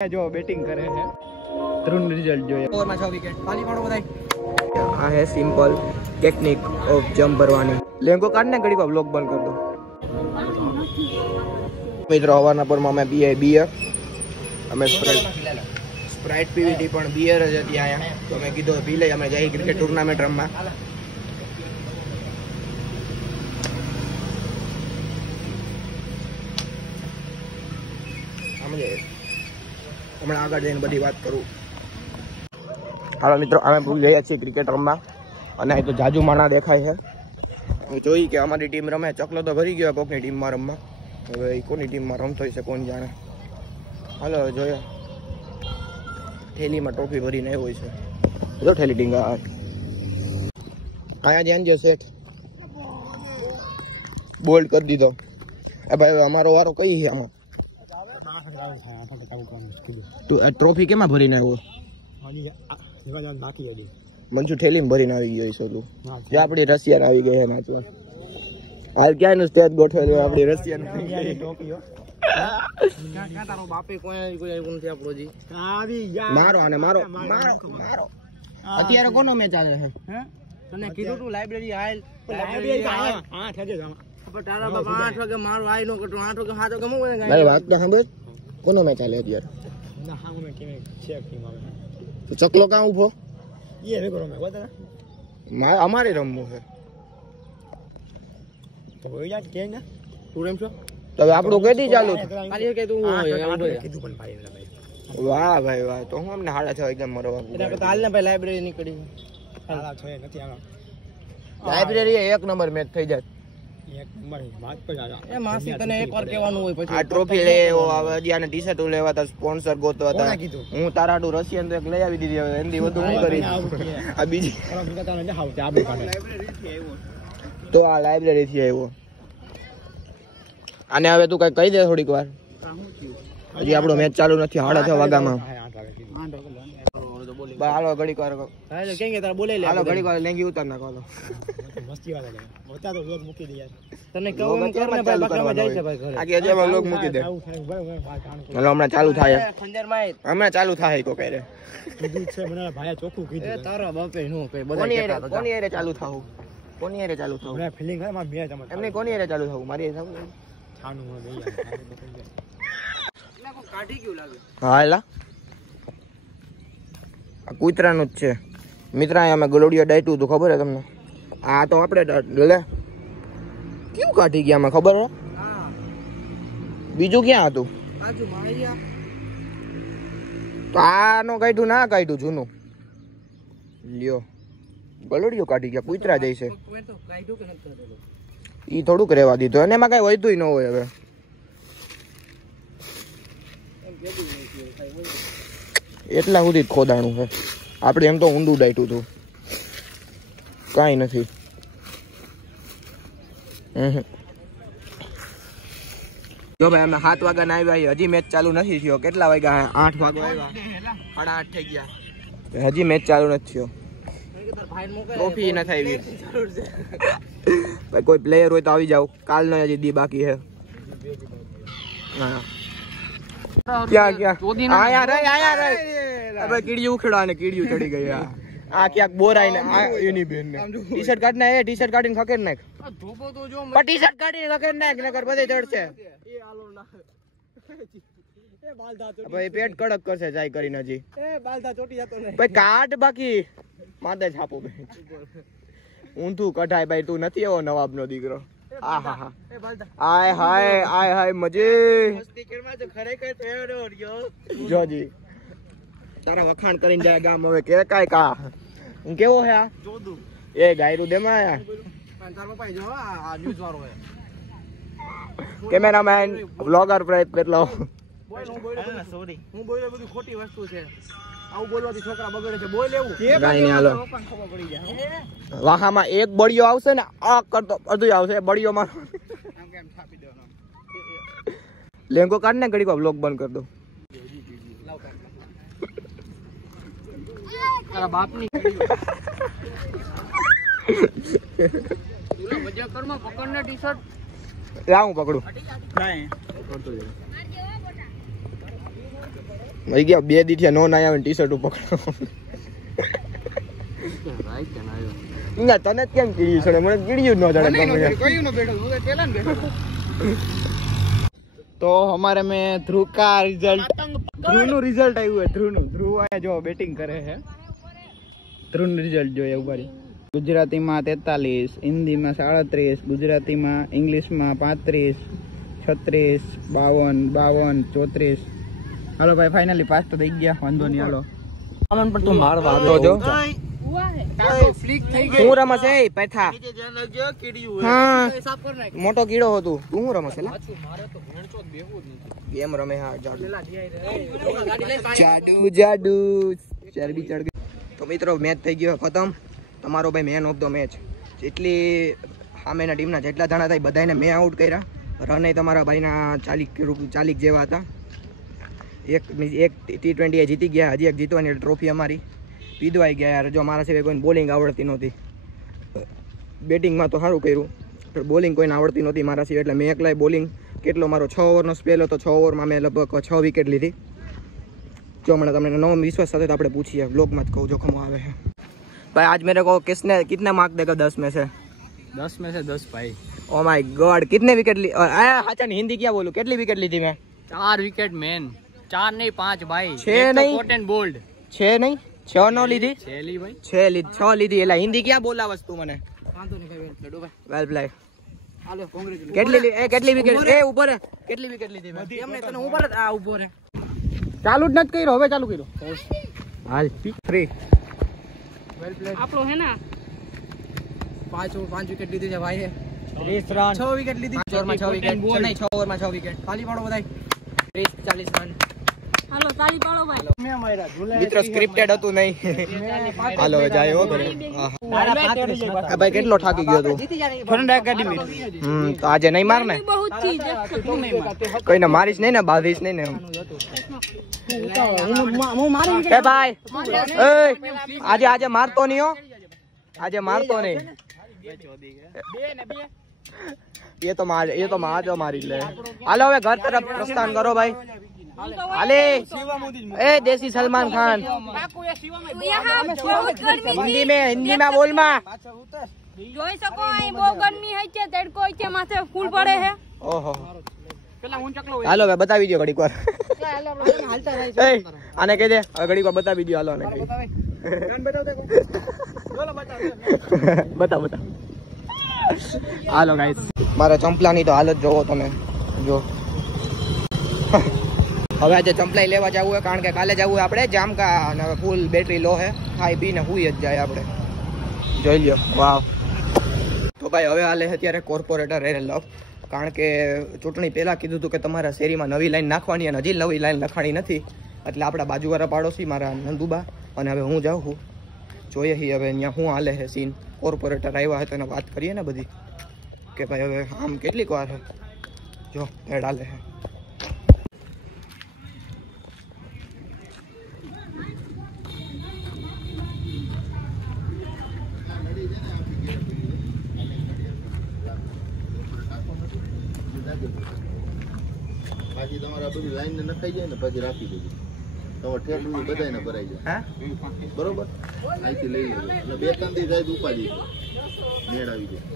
जो बैटिंग करे हैं ત્રણ રિઝલ્ટ જોઈએ ઓવરમાં 6 વિકેટ ખાલી પાડો બધાય આ હે સિમ્પલ ટેકનિક ઓફ જમ્પ ભરવાની લેંગો કાઢને ઘડી કો બ્લોક બંધ કર દો મિત્રો હવાના પરમાં અમે પીએ બિયર અમે સ્પ્રાઇટ પીવીટી પણ બિયર જ હતી આયા તો અમે કીધું પી લઈ અમે જઈ ક્રિકેટ ટુર્નામેન્ટ રમવા હમણાં આગળ જઈને બધી વાત કરું હાલો મિત્રો અમે ભૂલી ગયા છીએ ક્રિકેટ રમવા અને અહીં તો જાજુ માણા દેખાય છે હું જોઈ કે અમારી ટીમ રમે ચકલો તો ભરી ગયો કોકની ટીમમાં રમવા હવે એ કોની ટીમમાં રમતો હશે કોણ જાણે હાલો જોઈએ થેલીમાં ટ્રોફી ભરીને હોય છે જો થેલી ટીંગા અહીંયા ધ્યાન જો શેઠ બોલ્ડ કરી દીધો એ ભાઈ અમારો વારો કઈ છે આમાં તું આ ટ્રોફી કેમાં ભરીને આવ્યો મંજુ થેલીમાં ભરીને આવી ગયો સોલું જે આપણી રશિયન આવી ગઈ છે નાચવા હાલ ક્યાં નું સ્ટેજ ગોઠવેલું આપણી રશિયન મારો અને મારો મારો અત્યારે કોનો મેચ ચાલે છે તને કીધું તું લાઇબ્રેરી હાલ તારા બાપા 8 વાગે મારો આઈ નો કટો 8 વાગે 7 વાગે હું ભાઈ વાત તો સાંભળ કોનો મેચ ચાલે અત્યારે તો ચકલો કાં ઉભો અમારે રમવું છે તો હવે આપણું કઈ ચાલુ વાહ ભાઈ વાહ તો હું અમને 6:30 એકદમ મરવા હાલ ને ભાઈ લાઇબ્રેરી નીકળી લાઇબ્રેરી એક નંબર મેચ થઈ જાય આ ટ્રોફી લે ટી શર્ટ લેવા હતા સ્પોન્સર ગોતવા હતા હું તારાટું રશિયન લઈ આવી દીધી હવે એની વધુ હું કરી આ બીજી તો આ લાઇબ્રેરી થી આવ્યો આને હવે તું કઈ કહી દે થોડીક વાર હજી આપણો મેચ ચાલુ નથી 6:30 વાગ્યામાં હાલો ઘડીક વાર હાલો ઘડીક વાર લેંગી ઉતાર નાખો તને કહું એમ કર ને ભાઈ બકરામાં જાય છે ભાઈ ઘરે આગે અજેમાં લોગ મૂકી દે હાલો હમણાં ચાલુ થાય હમણાં ચાલુ થાય કો કહે રે કીધું છે મને ભાઈ ચોખ્ખું કીધું એ તારા બાપે નું કઈ બધા કોની એરે ચાલુ થાવું કોની એરે ચાલુ થાવું મને ફીલિંગ હે મારી મેચ એમને કોની એરે ચાલુ થાવું મારી થાવું થાનું હો ગઈ એટલે કો કાઢી ગયું લાગે હા એલા આ કૂતરાનું જ છે મિત્ર અમે ગલોડિયો ડાઈટું તો ખબર હે તમને આ તો આપણે લે ક્યું કાઢી ગયા માં ખબર હે બીજું ક્યાં હતું તો આનો કાઢ્યું ના કાઢ્યું જૂનું લ્યો ગલોડિયો કાઢી ગયા કૂતરા જઈ છે ઈ થોડુંક રહેવા દીધું અને એમાં કઈ વધતું ન હોય હવે એટલા સુધી જ ખોદાણું છે આપણે એમ તો ઊંડું ડાઈટું હતું કાંઈ નથી જો ભાઈ અમે 7 વાગ્યા ના આવ્યા હજી મેચ ચાલુ નથી થયો કેટલા વાગ્યા 8 વાગ્યા આવ્યા 8:30 થઈ ગયા હજી મેચ ચાલુ નથી થયો ટ્રોફી નથી આવી ભાઈ કોઈ પ્લેયર હોય તો આવી જાવ કાલનો હજી દી બાકી છે હા ક્યાં ક્યાં આયા રે હવે કીડિયું ઉખેડા ને કીડિયું ચડી ગયા આ ક્યાંક બોરાઈ ને આ એની બેન ને ટી શર્ટ કાઢ ને એ ટી શર્ટ કાઢીને ખકેર નાખ ધોબો તો જો પણ ટી શર્ટ કાઢીને ખકેર નાખ નકર બધે ચડશે એ આલો ના એ બાલદા ચોટી ભાઈ પેટ કડક કરશે જાય કરીને હજી એ બાલદા ચોટી જતો નહીં ભાઈ કાઢ બાકી માદે છાપો બે ઊંધું કઢાય ભાઈ તું નથી એવો નવાબનો દીકરો આહા આય હાય મજે મસ્તી કરવા તો ખરેખર થયો રહ્યો જોજી તારા વખાણ કરીને જાય ગામ હવે કે કાય કા હું કેવો હે આ જોદુ એ ગાયરું દેમાં આયા તારો ભાઈ જો આ ન્યૂઝ વાળો હે કેમેરામેન વ્લોગર પ્રેત કેટલો સોરી હું બોલ્યો બધી ખોટી વસ્તુ છે આવું બોલવાથી છોકરા બગડે છે બોલ એવું કે ગાયને હાલો ખબર પડી જાય વાહામાં એક બળિયો આવશે ને આ કરતો બધું આવશે બળિયોમાં આમ કેમ છાપી દેવાનો લેંગો કાઢ ને ઘડીક બ્લોગ બંધ કર દો તારા બાપની તુલા મજા કરમાં પકડને ટી-શર્ટ લા હું પકડું નહીં પકડતો વહી ગયા 2 દીઠિયા નો ના આવે ટી-શર્ટ ઉપર ના તને કેમ કીડ્યું છે મને કીડ્યું ન જડે કયું ન બેઠો હું પેલા ને બેઠો तो हमारे में ध्रुव का रिजल्ट ध्रुव નું રિઝલ્ટ આવ્યું है ध्रुव आया जो बैटिंग करे है ध्रुव નું રિઝલ્ટ જોઈએ ઉભારી ગુજરાતી માં 43 હિન્દી માં 37 ગુજરાતી માં ઇંગ્લિશ માં 35 36 52 52 34 હાલો ભાઈ ફાઇનલી પાસ તો થઈ ગયા વાંધો નહીં હાલો અમન પણ તું માર વાતો જો હું રમસ એ પૈથા હા મોટો કીડો હતો તું હું રમસ એલા ગેમ રમે હા જાડુ ચરબી ચડ ગઈ તો મિત્રો મેચ થઈ ગયો ખતમ તમારો ભાઈ મેન ઓફ ધ મેચ જેટલી સામેના ટીમના જેટલા જણા થાય બધાને મેં આઉટ કર્યા રન તમારા ભાઈના 40 જેવા હતા એક T20 જીતી ગયા હજી એક જીતવાની ટ્રોફી અમારી પીદવાઈ ગયા યાર જો મારા સિવાય કોઈને બોલિંગ આવડતી નહોતી બેટિંગમાં તો સારું કર્યું પણ બોલિંગ કોઈને આવડતી નહોતી મારા સિવાય એટલે મેં એકલાય બોલિંગ કેટલો મારો 6 ઓવરનો સ્પેલ હતો 6 ઓવરમાં મેં લગભગ 6 વિકેટ લીધી જો મને તમને નવો વિશ્વાસ સાથે આપણે પૂછીએ વ્લોગમાં જ કહું જોખમ આવે છે भाई आज मेरे को कितने मार्क देगा 10 में से 10 में से 10 भाई ओ माय गॉड कितने विकेट ली अच्छा हिंदी क्या बोलूं कितनी विकेट ली थी मैं 4 विकेट मैन 4 नहीं 5 भाई 6 नहीं हॉट एंड बोल्ड 6 नहीं 6 नो ली थी 6 ली भाई 6 ली थी एला हिंदी क्या बोला वस्तु मैंने વાંધો નહીં ભાઈ લડો ભાઈ વેલ પ્લે હાલો કોંગ્રેચ્યુલેશન કેટલી વિકેટ એ ઉપર કેટલી વિકેટ લીધી મેં એમને તને ઉપર આ ઉભો રે ચાલુ જ નથી કર્યો હવે ચાલુ કર્યો હાલ 3 वेल प्लेड आप लोग है ना 5 विकेट लीधी है भाई 30 रन 6 विकेट लीधी 5 ओवर में 6 विकेट नहीं 6 ओवर में 6 विकेट खाली पाड़ो बताई 30 40 रन हेलो ताली पाड़ो भाई मैं मारा झूला મિત્રો સ્ક્રિપ્ટેડ હતું નહીં હાલો જાય હો ઘરે ભાઈ કેટલો થાકી ગયો તું ફરંડા એકેડમી તો આજે નહીં માર ને बहुत चीज है કોઈને મારીશ નહીં ને બાંધીશ નહીં ને હું મારી એ ભાઈ એ આજે મારતો નહીં હો આજે મારતો નહીં ये तो मारी ले हालो હવે घर तरफ प्रस्थान करो भाई हाले ए देसी सलमान खान यहाँ बहुत गर्मी हिंदी में बोल मा જોઈ શકો અહીં બહુ ગરમી હોય છે તડકો હોય છે માથે ફૂલ પડે છે ઓહો હાલો હવે બતાવી દો ઘડીક વાર એ આને કહી દે હવે ઘડીક વાર બતાવી દો હાલો આને બતા હાલો ગાઈસ મારા ચંપલાની તો હાલત જોવો તમે જો હવે આજે ચંપલાઈ લેવા જવું હોય કારણ કે કાલે જવું આપણે જામકા અને ફૂલ બેટરી લો હે ખાઈ પીને હુઈ જ જાય આપણે જોઈ લ્યો વાવ તો ભાઈ હવે હાલે અત્યારે કોર્પોરેટર લવ કારણ કે ચૂંટણી પહેલા કીધું હતું કે તમારા શેરીમાં નવી લાઈન નાખવાની અને હજી નવી લાઈન લખાણી નથી એટલે આપણા બાજુવાળા પાડોશી મારા નંદુબા અને હવે હું જાઉં છું જોઈએ હવે અહીંયા શું હાલે છે સીન કોર્પોરેટર આવ્યા હતા એને વાત કરીએ ને બધી કે ભાઈ હવે આમ કેટલીક વાર છે જો હેડ હાલે છે પછી તમારા બધી લાઈન ને નખાઈ જાય ને પછી રાખી દેજો તમારે ઠેઠ બધાને ભરાઈ જાય બરોબર અહીંથી લઈ લેજો એટલે 2-3 દી જાય ઉપાડી મેળ આવી જાય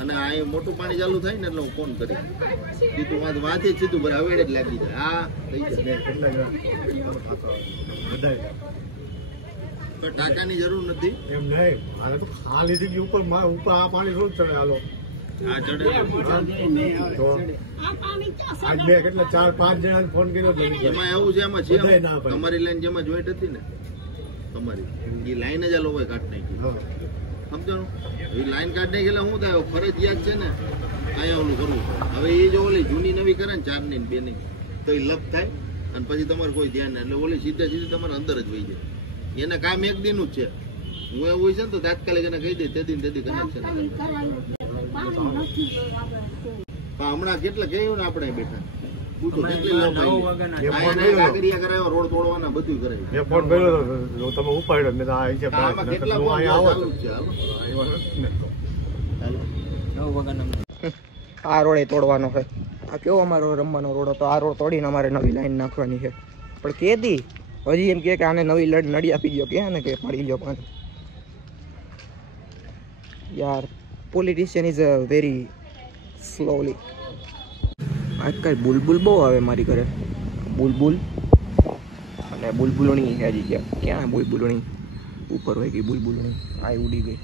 અને આ મોટું પાણી ચાલુ થાય ને એટલે હું ફોન કરી સીધું વાંચે સીધું ભરે હવેડે જ લાગી જાય હા થઈ જાય તો ટાંકાની જરૂર નથી એમ નહીં આને તો આ લીધી ઉપર આ પાણી રોજ ચડે હાલો આ ચડે આજ મેં કેટલા 4-5 જણાને ફોન કર્યો એમાં એવું છે એમાં છે તમારી લાઈન જેમાં જોઈન્ટ હતી ને તમારી એ લાઈન જ આ લોકોએ કાઢ નાખી સમજો એ લાઈન કાઢ નાખી એટલે શું થાય ફરજિયાત છે ને અહીંયા ઓલું કરવું હવે એ જો ઓલી જૂની નવી કરે ને 4 ની 2 ની તો એ લપ થાય અને પછી તમારે કોઈ ધ્યાન ના એટલે ઓલી સીધી તમારે અંદર જ વહી જાય એને કામ એક દિનનું જ છે હું એવું હોય છે ને તો તાત્કાલિક એને કહી દે તે કનેક્શન હમણાં કેટલા કહ્યું ને આપણે બેઠા રોડ તોડવાના બધું કરે મેં ફોન કર્યો તમે ઉપાડ્યો મેં આ રોડ તોડવાનો છે આ કેવો અમારો રમવાનો રોડ હતો આ રોડ તોડીને અમારે નવી લાઈન નાખવાની છે પણ કેદી હજી એમ કે આને નવી નડી આપી દો કે ને કે પાડી લો પણ યાર politician is a very slowly. આજકાલ બુલબુલ બહુ આવે મારી ઘરે, બુલબુલ અને બુલબુલણી હજી ક્યાં બુલબુલણી ઉપર હોય ગઈ બુલબુલણી આ ઉડી ગઈ.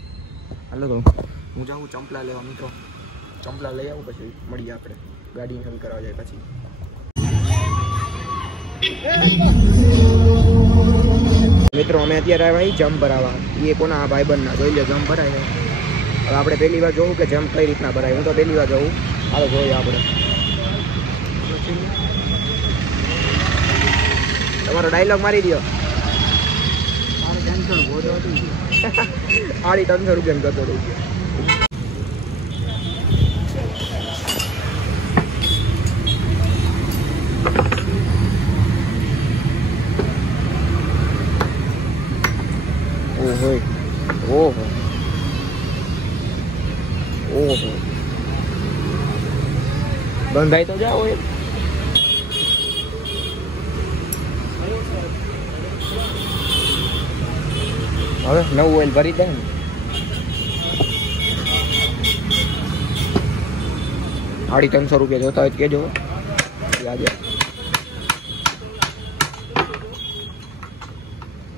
હાલો તો હું જાઉં ચંપલા લેવા મિત્રો, ચંપલા લઈ આવું પછી મળીએ આપણે ગાડી ચાલુ કરવા જાય પછી. મિત્રો અમે અત્યારે આવ્યા જમ્પ ભરાવા, એ કોના ભાઈબંધના જોઈ લો જમ્પ ભરાય. હવે આપણે પહેલી વાર જોવું કે જમ્પ કઈ રીતના ભરાય. હું તો પહેલી વાર જોઉં. હાલો જોઈએ આપણે. તમારો ડાયલોગ મારી દો. 350 રૂપિયા કરતો રહી ગયો. ઓહો ઓહો ઓહો બંધાઈ તો જાઓ. હવે નવું ઓઇલ ભરી દે ને. ₹350 જોતા હોય કેજો.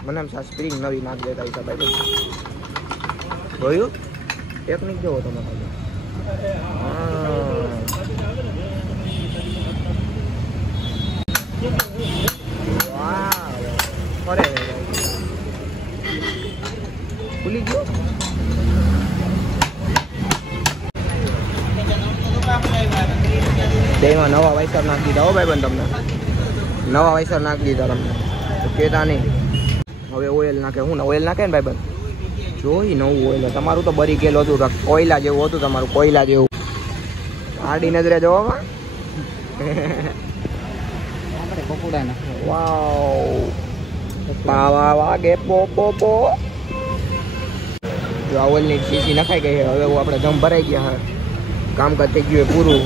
મને આમ સ્પ્રિંગ નવી નાખ દેતા હતા ભાઈ. જોયું ટેકનિક જોવો તમે ખાલી. અરે ભૂલી ગયો. તેમાં નવા વાઇસર નાખી દીધા હો ભાઈ બંધ. તમને નવા વાઇસર નાખી દીધા તમને કેતા નહીં. હવે ઓઇલ નાખે. હું ને ઓઇલ નાખે ને ભાઈ બંધ જોઈ નવું ઓઇલ. તમારું તો બરી ગયેલું હતું, કોયલા જેવું હતું તમારું, કોયલા જેવું. આડી નજરે જોવો. વાવ વાગે પો પો પો. જો આ ઓઇલની શીશી નખાઈ ગઈ છે. હવે આપણે જમ ભરાઈ ગયા હવે કામકાજ થઈ ગયું પૂરું.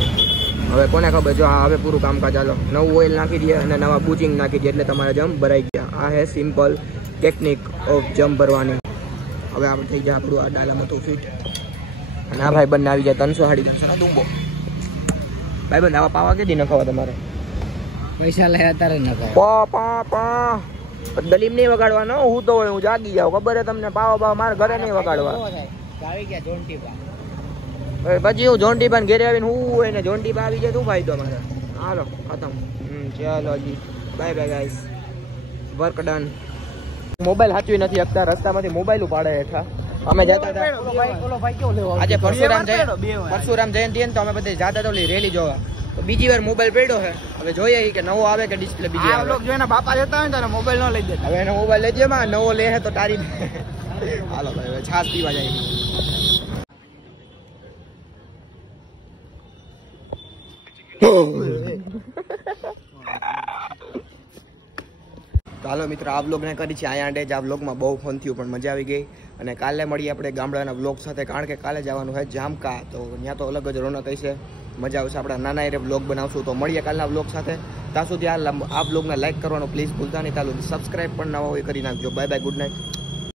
હવે કોને ખબર. જો આ હવે પૂરું કામકાજ. ચાલો નવું ઓઇલ નાખી દઈએ અને નવા બુચિંગ નાખી દઈએ એટલે તમારા જમ ભરાઈ ગયા. આ હે સિમ્પલ ટેકનિક ઓફ જમ ભરવાની. હવે આપણે થઈ જાય આપણું આ ડાલામાં તો ફિટ. અને આ ભાઈ બંને આવી જાય 300-350 ના દુંબો. ભાઈ બંધ આવા પાવા કેદી નખાવા તમારે? પૈસા લઈ અત્યારે નખાવ. પા પા પા દલીમ નહીં વગાડવાનો. હું તો હોય હું જાગી જાઉં. ખબર હે તમને? પાવા પાવા મારા ઘરે નહીં વગાડવા. આવી ગયા જોન્ટીપા. પછી હું જોન્ટીપા ઘેરે આવીને હું હોય ને જોન્ટીપા આવી જાય તું ફાયદો મારે. હાલો ખતમ. ચાલો હજી bye bye guys. Work done. Mobile સાચવી નથી શકતા. રસ્તામાંથી મોબાઈલ ઉપાડે હેઠા. અમે જતા હતા આજે પરશુરામ જયંતિ તો અમે બધે જતા તો રેલી જોવા. બીજી વાર મોબાઈલ પડ્યો છે. હવે જોઈએ કે નવો આવે કે ડિસ્પ્લે બીજી આવે. લોક જોઈને બાપા જતા હોય ને મોબાઈલ ન લઈ દેતા. હવે એનો મોબાઈલ લઈ જઈએ માં નવો લે તો તારી. હાલો ભાઈ હવે છાસ પીવા જાય. ચાલો મિત્રો આ વ્લોગને કરી છે અહીંયા જ. આ વ્લોગમાં બહુ ફોન થયું પણ મજા આવી ગઈ. અને કાલે મળીએ આપણે ગામડાના વ્લોગ સાથે, કારણ કે કાલે જવાનું છે જામકા. તો ત્યાં તો અલગ જ રોનક હશે, મજા આવશે. આપણે નાના એરે વ્લોગ બનાવશું. તો મળીએ કાલના વ્લોગ સાથે. ત્યાં સુધી આ વ્લોગને લાઈક કરવાનું પ્લીઝ ભૂલતા નહીં. ચાલો સબસ્ક્રાઈબ પણ નવા હોય કરી નાખજો. Bye bye, good night.